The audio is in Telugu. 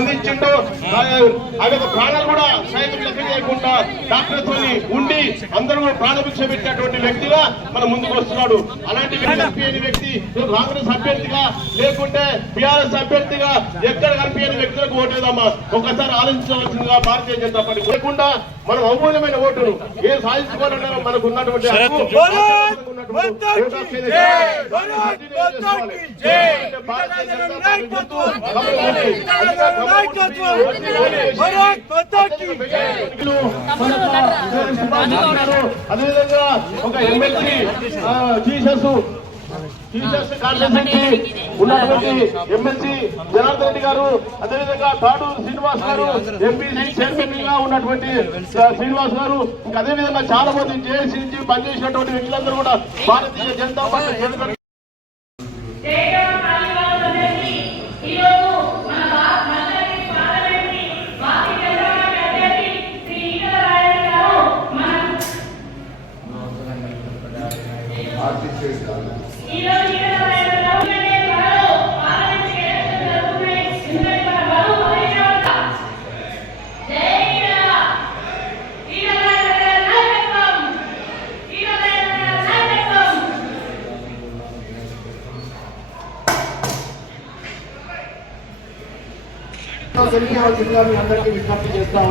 స్పందించిండో ఆయన ప్రాణాలు కూడా సైతం లెక్క చేయకుండా డాక్టర్ తో ఉండి అందరూ కూడా ప్రాణభిక్ష పెట్టినటువంటి వ్యక్తిగా మన ముందుకు వస్తున్నాడు. అలాంటి కనిపించని వ్యక్తి కాంగ్రెస్ అభ్యర్థిగా లేకుంటే టీఆర్ఎస్ అభ్యర్థిగా ఎక్కడ కనిపించని వ్యక్తులకు ఓటేదమ్మా ఒకసారి ఆలోచించవలసిందిగా భారతీయ జనతా పార్టీ లేకుండా మనం అమూల్యమైన ఓటును ఏ సాధించుకోవాలన్నా మనకు ఉన్నటువంటి అదేవిధంగా ఒక ఎమ్మెల్సీ ఉన్నటువంటి ఎమ్మెల్సీ జనార్దన్ రెడ్డి గారు, అదేవిధంగా తాడూరు శ్రీనివాస్ గారు, ఎంపీసీ చైర్మన్ గా ఉన్నటువంటి శ్రీనివాస్ గారు, ఇంకా అదేవిధంగా చాలా మంది జేఏసీ నుంచి పనిచేసినటువంటి వ్యక్తులందరూ కూడా భారతీయ జనతా పార్టీ అందరికీ విజ్ఞప్తి చేస్తా